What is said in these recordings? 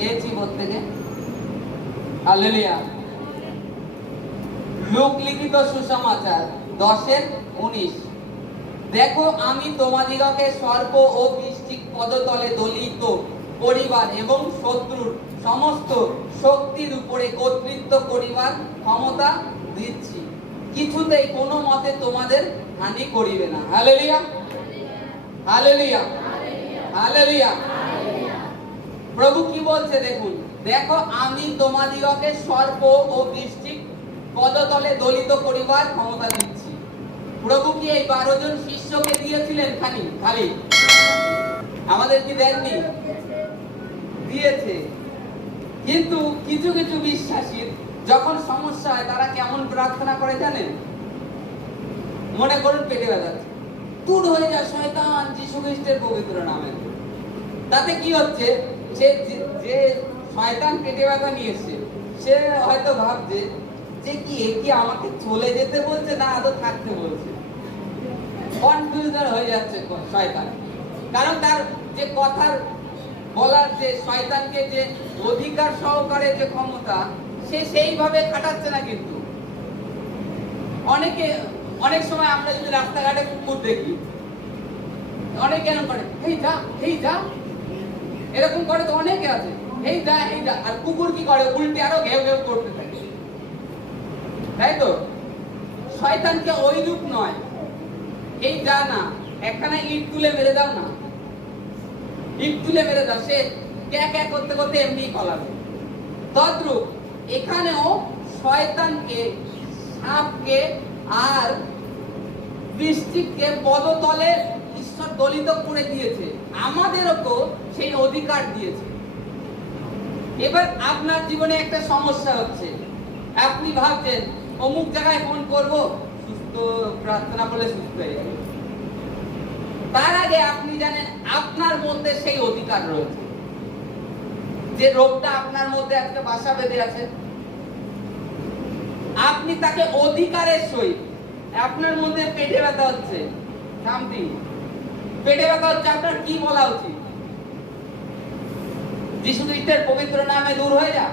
পেয়েছি প্রত্যেকে। হালেলুয়া। লূক লিখিত সুসমাচার 10:19। দেখো, আমি তোমাদিগকে সর্প ও বৃশ্চিক পদতলে দলিত করিবার এবং শত্রুর সমস্ত শক্তির উপরে কর্তৃত্ব করিবার ক্ষমতা দিচ্ছি, কিছুতেই কোনো মতে তোমাদের হানি করিবে না। Hallelujah, hallelujah, hallelujah. প্রভু কি বলছে দেখুন, দেখো আমি তোমাদিগকে সর্প ও বৃশ্চিক পদতলে দলিত করিবার ক্ষমতা দিচ্ছি। প্রভু কি এই 12 জন শিষ্যকে দিয়েছিলেন খালি? আমাদের কি দেননি? দিয়েছে। কিন্তু কিছু কিছু বিশ্বাসীর যখন সমস্যা হয় তারা কেমন প্রার্থনা করে জানেন? মনে করুন পেটে ব্যথা, দূর হয়ে যা শয়তান যীশু খ্রিস্টের পবিত্র নামে। তাতে কি হচ্ছে, যে শয়তান পেটে ব্যথা নিয়েছে সে হয়তো ভাবছে যে কি আমাকে চলে যেতে বলছে না আদৌ থাকতে বলছে। কনফিউজন হয়ে যাচ্ছে শয়তান, কারণ তার যে কথার বলার যে শয়তানকে যে অধিকার সহকারে যে ক্ষমতা সে সেইভাবে খাটাচ্ছে না। কিন্তু অনেক সময় আমরা যদি রাস্তাঘাটে কুকুর দেখি, অনেকে এরকম করে, হেই যা, এরকম করে তো অনেকে আছে, হেই যা। আর কুকুর কি করে, উল্টে আরো ঘেউ ঘেউ করতে থাকে, তাই তো? শয়তানকে ওই রূপ নয়, এই যা না, একখানা ইট তুলে মেরে দাও না, ইট তুলে মেরে দাও, সে ক্যা করতে করতে এমনি পালাবে। তদ্রূপ এখানেও শয়তানকে, সাপকে আর বৃশ্চিককে পদতলে ঈশ্বর দলিত করে দিয়েছে, আমাদেরও সেই অধিকার দিয়েছে। এবার আপনার জীবনে একটা সমস্যা হচ্ছে, আপনি ভাবছেন অমুক জায়গায় ফোন করব, সুস্থ প্রার্থনা করলে সুস্থ হয়ে যাবে। তার আগে আপনি জানেন আপনার মধ্যে সেই অধিকার রয়েছে, যে রোগটা আপনার মধ্যে একটা বাসা বেঁধে আছে, আপনি তাকে অধিকারের সহিত, আপনার মধ্যে পেটে ব্যথা হচ্ছে, পেটে ব্যথা হচ্ছে, আপনার কি বলা উচিত? যীশু খ্রিস্টের পবিত্র নামে দূর হয়ে যা,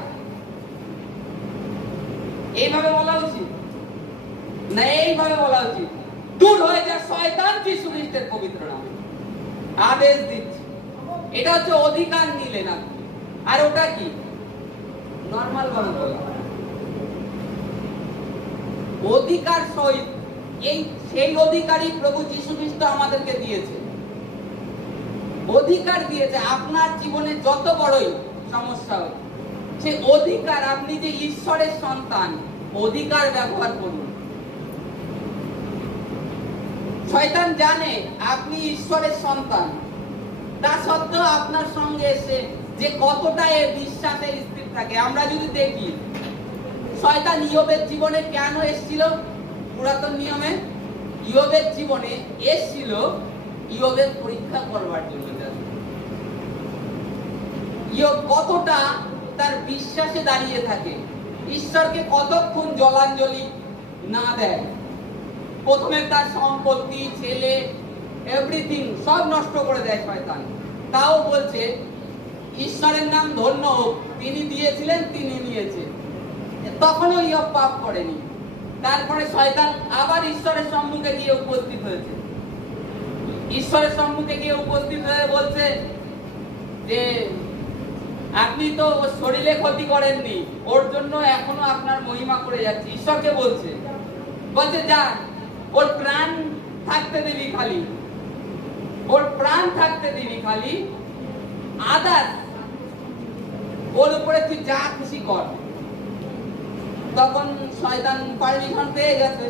এইভাবে বলা উচিত না? এইভাবে বলা উচিত, দূর হয়ে যা শয়তান যীশু খ্রিস্টের পবিত্র নামে, আদেশ দিচ্ছি। এটা হচ্ছে অধিকার নিলেন আপনি। আর ওটা কি? নরমাল ভাবে বলা অধিকার সহিত, সেই অধিকারই প্রভু যীশু খ্রিস্ট আমাদেরকে দিয়েছে, অধিকার দিয়েছে। আপনার জীবনে যত বড়ই সমস্যা হোক, সে অধিকার, আপনি যে ঈশ্বরের সন্তান, অধিকার ব্যবহার করুন। শয়তান জানে আপনি ঈশ্বরের সন্তান, তা সত্ত্বেও আপনার সঙ্গে এসে যে কতটা বিশ্বাসের স্থির থাকে। আমরা যদি দেখি শয়তান ইয়োবের জীবনে কেন এসেছিল, পুরাতন নিয়মে ইয়োবের জীবনে এসেছিল ইয়োবের পরীক্ষা করবার জন্য। ইয়োব কতটা তার বিশ্বাসে দাঁড়িয়ে থাকে, ঈশ্বরকে কতক্ষণ জলাঞ্জলি না দেয়। প্রথমে তার সম্পত্তি, ছেলে, এভরিথিং সব নষ্ট করে দেয় শয়তান। তাও বলছে ঈশ্বরের নাম ধন্য হোক, তিনি দিয়েছিলেন, তিনি নিয়েছে। তখনও ইয়োব পাপ করেনি। তারপরে শয়তান আবার ঈশ্বরের সম্মুখে গিয়ে উপস্থিত হয়েছে। ঈশ্বরের সম্মুখে গিয়ে উপস্থিত হয়ে বলছে যে আপনি তো ওর শরীরে ক্ষতি করেননি, ওর জন্য এখনো আপনার মহিমা করে যাচ্ছে। ঈশ্বরকে বলছে যা, ওর প্রাণ থাকতে দিবি খালি, ওর প্রাণ থাকতে দিবি খালি, আদার্স ওর উপরে তুই যা খুশি কর। তখন শয়তান পারমিশন পেয়ে গেছে,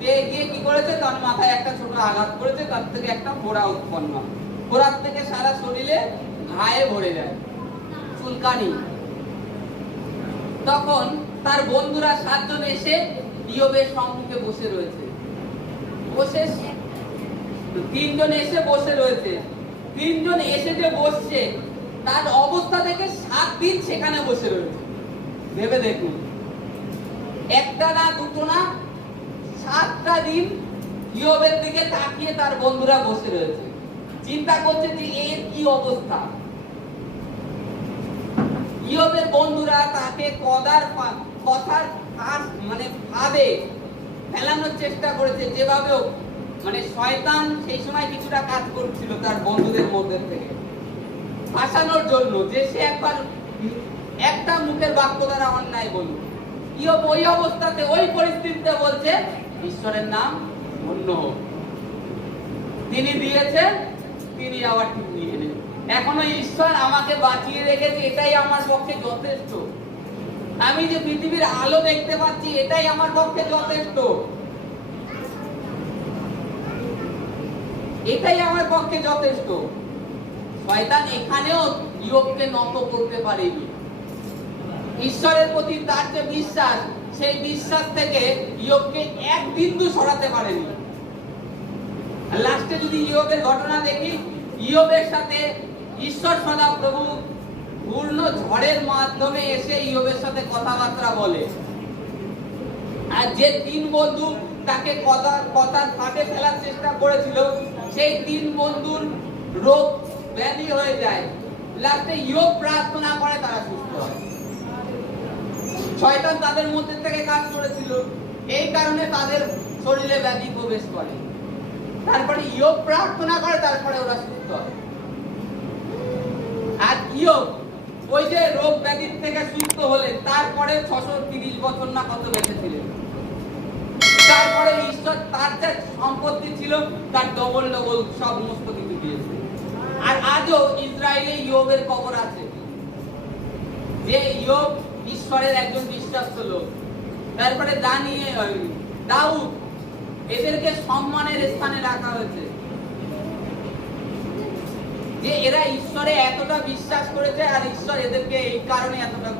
পেয়ে গিয়ে কি করেছে, তার মাথায় একটা ছোট আঘাত করেছে, তার থেকে একটা ফোড়া উৎপন্ন, ফোড়ার থেকে সারা শরীরে ঘায়ে ভরে যায়, চুলকানি। তখন তার বন্ধুরা 7 জন এসে ইয়োবের সম্মুখে বসে রয়েছে, 3 জন এসে বসে রয়েছে। 3 জন এসে যে বসছে, তার অবস্থা দেখে 7 দিন সেখানে বসে রয়েছে। ভেবে দেখুন, একটা না দুটো না, 7টা দিন ইয়োবের দিকে তাকিয়ে তার বন্ধুরা বসে রয়েছে, চিন্তা করছে যে এর কি অবস্থা। ইয়োবের বন্ধুরা তাকে কথার ফাঁদে ফেলানোর চেষ্টা করেছে, যেভাবে শয়তান সেই সময় কিছুটা কাজ করছিল তার বন্ধুদের মধ্যে থেকে ফাঁসানোর জন্য, যে সে একটা মুখের বাক্য দ্বারা অন্যায় বলুক। ইয়োব ওই অবস্থাতে, ওই পরিস্থিতিতে বলছে ঈশ্বরের নাম ধন্য হোক, তিনি দিয়েছেন, তিনি আবার ঠিক নিয়ে নেন। এখনো ঈশ্বর আমাকে বাঁচিয়ে রেখেছে, এটাই আমার পক্ষে যথেষ্ট। আমি যে পৃথিবীর আলো দেখতে পাচ্ছি, এটাই আমার পক্ষে যথেষ্ট, এটাই আমার পক্ষে যথেষ্ট। শয়তান এখানেও ইয়োবকে নত করতে পারেনি। ঈশ্বরের প্রতি তার যে বিশ্বাস, সেই বিশ্বাস থেকে ইয়োবকে এক বিন্দু সরাতে পারেনি। লাস্টে যদি ইয়োবের ঘটনা দেখি, ইয়োবের সাথে ঈশ্বর সদাপ্রভু পূর্ণ ঝড়ের মাধ্যমে এসে ইয়োবের সাথে কথাবার্তা বলে। আর যে তিন বন্ধু তাকে কথার ফাঁদে ফেলার চেষ্টা করেছিল, সেই তিন বন্ধুর রোগ ব্যাধি হয়ে যায়। লাস্টে ইয়োব প্রার্থনা করে, তারা সুস্থ হয়। শয়তান তাদের মধ্যে থেকে কাজ করেছিল, এই কারণে তাদের শরীরে ব্যাধি প্রবেশ করে। তারপরে ইয়োব প্রার্থনা করে, তারপরে ওরা সুস্থ হয়। আর ইয়োব ওই যে রোগ ব্যাধির থেকে সুস্থ হলেন, তারপরে 630 বছর না কত বেঁচে ছিলেন। তারপরে ঈশ্বর তার যে সম্পত্তি ছিল তার ডবল সমস্ত কিছু দিয়েছে। আর আজও ইসরায়েলে ইয়োবের কবর আছে, যে ইয়োব ঈশ্বরের একজন বিশ্বাস্ত লোক। তারপরে দাউদ, এদেরকে সম্মানের স্থানে রাখা হয়েছে, যে এরা ঈশ্বরে এতটা বিশ্বাস করেছে, আর ঈশ্বর এদেরকে এই কারণে এতটা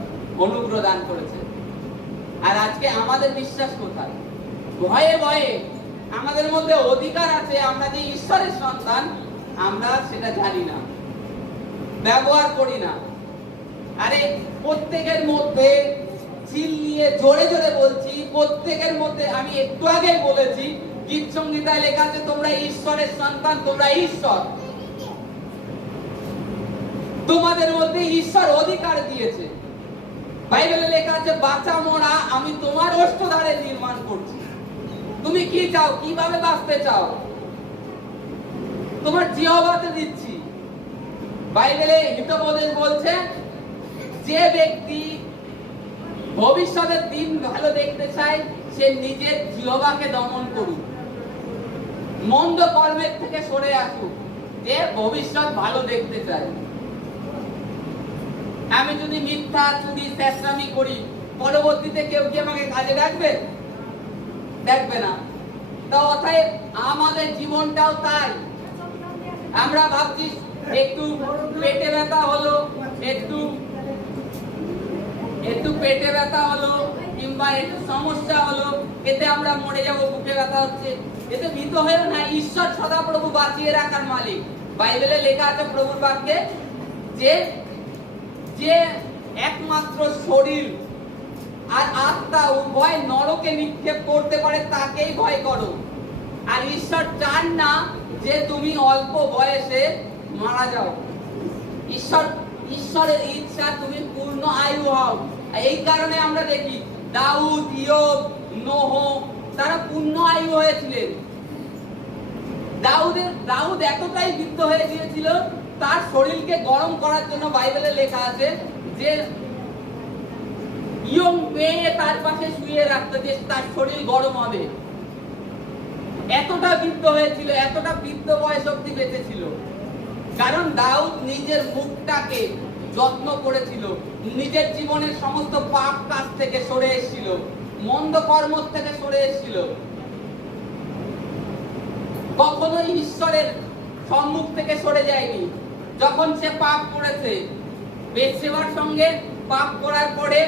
অনুগ্রহ দান করেছে। আর আজকে আমাদের বিশ্বাস কোথায়? ভয়ে ভয়ে আমাদের মধ্যে অধিকার আছে, আমরা যে ঈশ্বরের সন্তান, আমরা সেটা জানি না, ব্যবহার করি না। আরে প্রত্যেকের মধ্যে চিল্লিয়ে জোরে জোরে বলছি, প্রত্যেকের মধ্যে, আমি একটু আগে বলেছি, গীত সংহিতায় লেখা আছে তোমরা ঈশ্বরের সন্তান, তোমরা ঈশ্বর, তোমাদের মধ্যে ঈশ্বর অধিকার দিয়েছে। বাইবেলে লেখা আছে বাঁচা মরা আমি তোমার ওষ্ঠধারে নির্মাণ করছি। তুমি কি চাও, কিভাবে বাঁচতে চাও, তোমার জিহ্বাতে দিচ্ছি। বাইবেলে হিতোপদেশ বলছে, যে ব্যক্তি ভবিষ্যতের দিন ভালো দেখতে চায়, সে নিজের জিহ্বাকে দমন করুক, মন্দ কর্মের থেকে সরে আসুক, যে ভবিষ্যৎ ভালো দেখতে চায়। আমি যদি মিথ্যা, চুরি, চেষ্টামি করি, পরবর্তীতে কেউ কি আমাকে কাজে ডাকবে? দেখবে না। তো অতএব আমাদের জীবনটাও তাই। আমরা ভাবছি একটু পেটে ব্যথা হলো, একটু পেটে ব্যথা হলো, কিংবা একটু সমস্যা হলো, এতে আমরা মরে যাব, বুকে ব্যথা হচ্ছে, এতে ভীত হয়েও না। ঈশ্বর সদাপ্রভু বাঁচিয়ে রাখার মালিক। বাইবেলে লেখা আছে প্রভুর বাক্যে, যে যে একমাত্র শরীর আর আত্মা উভয় নরকে নিক্ষেপ করতে পারে, তাকেই ভয় করো। আর ঈশ্বর চান না যে তুমি অল্প বয়সে মারা যাও। ঈশ্বরের ইচ্ছা তুমি পূর্ণ আয়ু হও। এই কারণে আমরা দেখি দাউদ, ইয়োব, নোহ, তারা পূর্ণ আয়ু হয়েছিলেন। দাউদ এতটাই বৃদ্ধ হয়ে গিয়েছিল, তার শরীরকে গরম করার জন্য বাইবেলে লেখা আছে যে ইয়ং মেয়ে তার পাশে শুয়ে রাখতো, যে তার শরীর গরম হবে। এতটা বৃদ্ধ হয়েছিল, এতটা বৃদ্ধ বয়স অব্দি বেঁচেছিল, কারণ দাউদ নিজের মুখটাকে যত্ন করেছিল, নিজের জীবনের সমস্ত পাপ কাজ থেকে সরে এসেছিল, মন্দ কর্ম থেকে সরে এসেছিল। কখনোই ঈশ্বরের সম্মুখ থেকে সরে যায়নি। যখন সে পাপ করেছে, বেতশেবার সঙ্গে পাপ করার পরে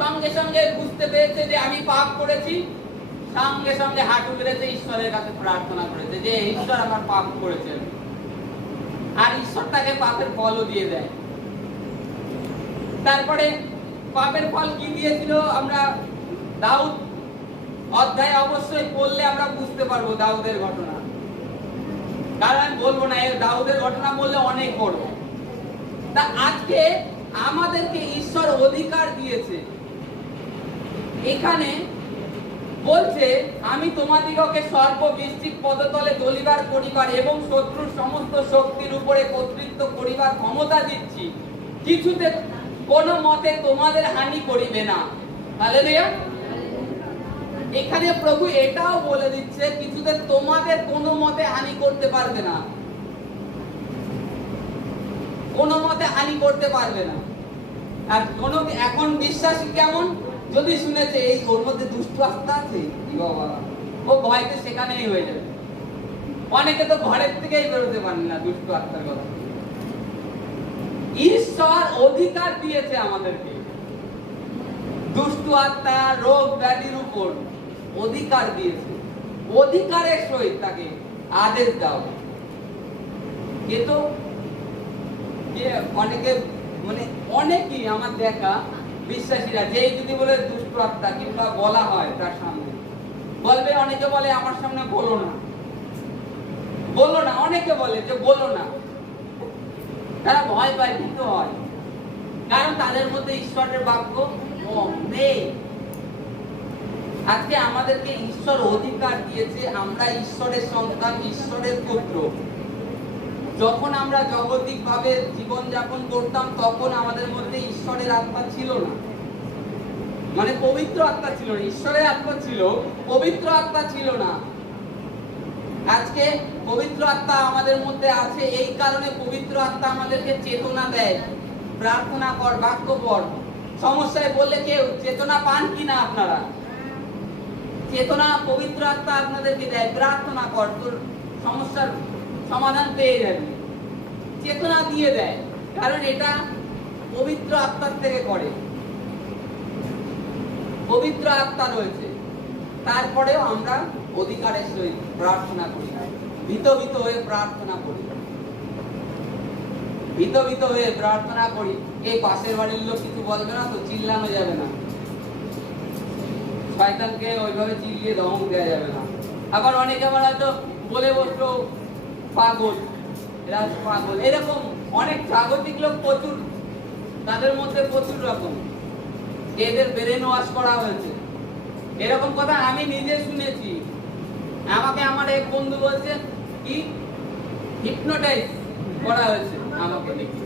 সঙ্গে সঙ্গে বুঝতে পেরেছে যে আমি পাপ করেছি, সঙ্গে সঙ্গে হাঁটু গেড়েছে, ঈশ্বরের কাছে প্রার্থনা করেছে যে ঈশ্বর আমার পাপ করেছেন, আর ঈশ্বর তাকে পাপের ফলও দিয়ে দেয়। তারপরে পাপের ফল কি দিয়েছিল আমরা দাউদ অধ্যায় অবশ্যই পড়লে আমরা বুঝতে পারবো দাউদের ঘটনা। কারণ আমি বলবো না, এর দাউদের ঘটনা বললে অনেক বড়। তা আজকে আমাদেরকে ঈশ্বর অধিকার দিয়েছে। এখানে বলছে, আমি তোমাদিগকে সর্প বৃশ্চিক পদতলে দলিবার করিবার এবং শত্রুর সমস্ত শক্তির উপরে কর্তৃত্ব করিবার ক্ষমতা দিচ্ছি, কিছুতে কোনো মতে তোমাদের হানি করিবে না। হালেলুয়া। এখানে প্রভু এটাও বলে দিচ্ছে, কিছুতে তোমাদের কোনো মতে হানি করতে পারবে না, কোনো মতে হানি করতে পারবে না। আর কোন এখন বিশ্বাসী কেমন, যদি শুনেছে এই ওর মধ্যে দুষ্ট আত্মা আছে, ও ভয়তে সেখানেই হয়ে যাবে। অনেকে তো ঘরের থেকেই বেরোতে পারেন না দুষ্ট আত্মার কথা। ঈশ্বর অধিকার দিয়েছে আমাদেরকে দুষ্ট আত্মা রোগ ব্যাধির উপর অধিকার দিয়েছে। অধিকারের সহিত তাকে আদেশ দাও। কিন্তু অনেকে মানে অনেকেই আমার দেখা বিশ্বাসীরা যেই যদি বলে দুষ্ট আত্মা কিংবা বলা হয় তার সামনে বলবে, অনেকে বলে আমার সামনে বলো না, বলো না। অনেকে বলে যে বলো না, তারা ভয় পায়, ভীত হয়, কারণ তাদের মধ্যে ঈশ্বরের বাক্য নেই। আজকে আমাদেরকে ঈশ্বর অধিকার দিয়েছে, আমরা ঈশ্বরের সন্তান, ঈশ্বরের পুত্র। যখন আমরা জগতিক ভাবে জীবন যাপন করতাম তখন আমাদের মধ্যে ঈশ্বরের আত্মা ছিল না, মানে পবিত্র আত্মা ছিল না। ঈশ্বরের আত্মা ছিল, পবিত্র আত্মা ছিল না। আজকে পবিত্র আত্মা আমাদের মধ্যে আছে, এই কারণে পবিত্র আত্মা আমাদেরকে চেতনা দেয়, প্রার্থনা কর, বাক্য পড়। সমস্যায় বললে কেউ চেতনা পান কিনা আপনারা? চেতনা পবিত্র আত্মা আপনাদেরকে দেয়, প্রার্থনা কর, তোর সমস্যার সমাধান পেয়ে যাবে, চেতনা দিয়ে দেয়, কারণ এটা পবিত্র আত্মার থেকে করে। পবিত্র আত্মা রয়েছে, তারপরেও আমরা অধিকারের সহিত প্রার্থনা করি, ভীত ভীত হয়ে প্রার্থনা করি, ভীত ভীত হয়ে প্রার্থনা করি। এই পাশের বাড়ির লোক কিছু বলবে না তো, চিল্লানো যাবে না, শয়তানকে ওইভাবে চিল্লিয়ে দমন দেওয়া যাবে না। আবার অনেকে আবার হয়তো বলে বসলো পাগল, এরা পাগল। এরকম অনেক জাগতিক লোক প্রচুর, তাদের মধ্যে প্রচুর রকম, এদের ব্রেন ওয়াশ করা হয়েছে। এরকম কথা আমি নিজে শুনেছি। আমাকে আমার এক বন্ধু বলছে কি হিপনোটাইজ করা হয়েছে আমাকে দেখি।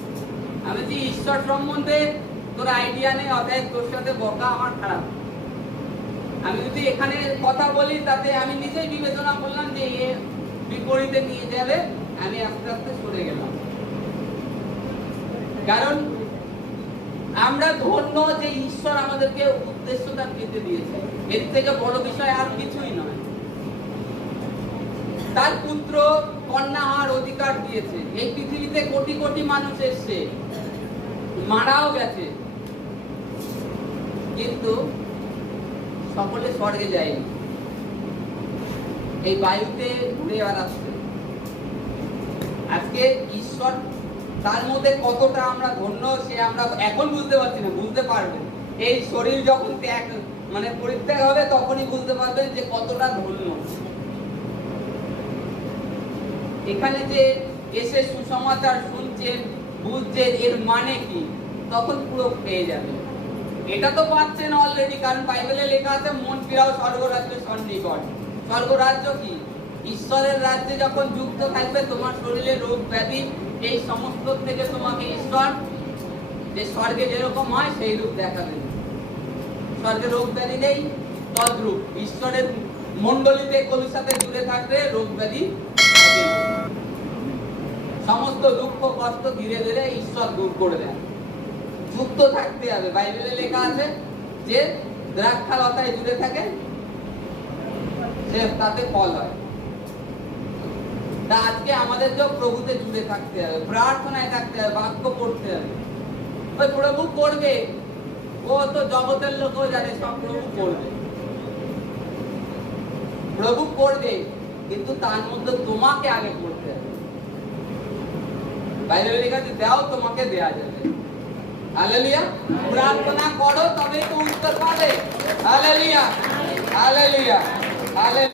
আমি যে ঈশ্বর সম্বন্ধে তোর আইডিয়া নেই, অতএব তোর সাথে বকা আমার খারাপ। আমি যদি এখানে কথা বলি তাতে আমি নিজেই বিবেচনা করলাম যে এ বিপরীতে নিয়ে যাবে, আমি আস্তে আস্তে সরে গেলাম। কারণ আমরা ধন্য যে ঈশ্বর আমাদেরকে উদ্দেশ্যটা পেতে দিয়েছে, এর থেকে বড় বিষয় আর কিছুই নয়। তার পুত্র কন্যা হওয়ার অধিকার দিয়েছে। এই পৃথিবীতে কোটি কোটি মানুষ এসছে, মারাও গেছে, কিন্তু সকলে স্বর্গে যায়নি, এই বায়ুতে ঘুরে বেড়াচ্ছে। আজকে ঈশ্বর তার মধ্যে কতটা আমরা ধন্য, সে আমরা এখন বুঝতে পারছি না, বুঝতে পারবেন এই শরীর যখন ত্যাগ মানে পরিত্যাগ হবে তখনই বুঝতে পারবেন যে কতটা ধন্য। এখানে যে এসে সুসমাচার শুনছেন, বুঝছেন এর মানে কি, তখন পুরো পেয়ে যাবেন। এটা তো পাচ্ছেন অলরেডি, কারণ বাইবেলে লেখা আছে মন ফিরাও স্বর্গরাজ্যের সন্নিকট। স্বর্গরাজ্য কি? ঈশ্বরের রাজ্যে যখন যুক্ত থাকবে তোমার শরীরে রোগ ব্যাধি এই সমস্ত থেকে তোমাকে ঈশ্বর যে স্বর্গে যেরকম হয় সেই রূপ দেখাবেন। স্বর্গে রোগ ব্যাধি নেই, তদ্রূপ ঈশ্বরের মণ্ডলীতে কলির সাথে জুড়ে থাকবে, রোগ ব্যাধি সমস্ত দুঃখ কষ্ট ধীরে ধীরে ঈশ্বর দূর করে দেন। যুক্ত থাকতে হবে। বাইবেলে লেখা আছে যে দ্রাক্ষা লতায় জুড়ে থাকে সে তাতে ফল হয়। তা আজকে আমাদেরকেও প্রভুতে জুড়ে থাকতে হবে, প্রার্থনায় থাকতে হবে, বাক্য পড়তে হবে। ওই প্রভু করবে, ও তো জগতের লোকও জানে সব প্রভু করবে, প্রভু করবে, কিন্তু তার মধ্যে তোমাকে আগে করতে হবে। বাইবেলে লেখা আছে দাও তোমাকে দেয়া যাবে। হালেলুয়া। প্রার্থনা করো তবেই তো উত্তর পাবে। Hallelujah, hallelujah, hallelujah.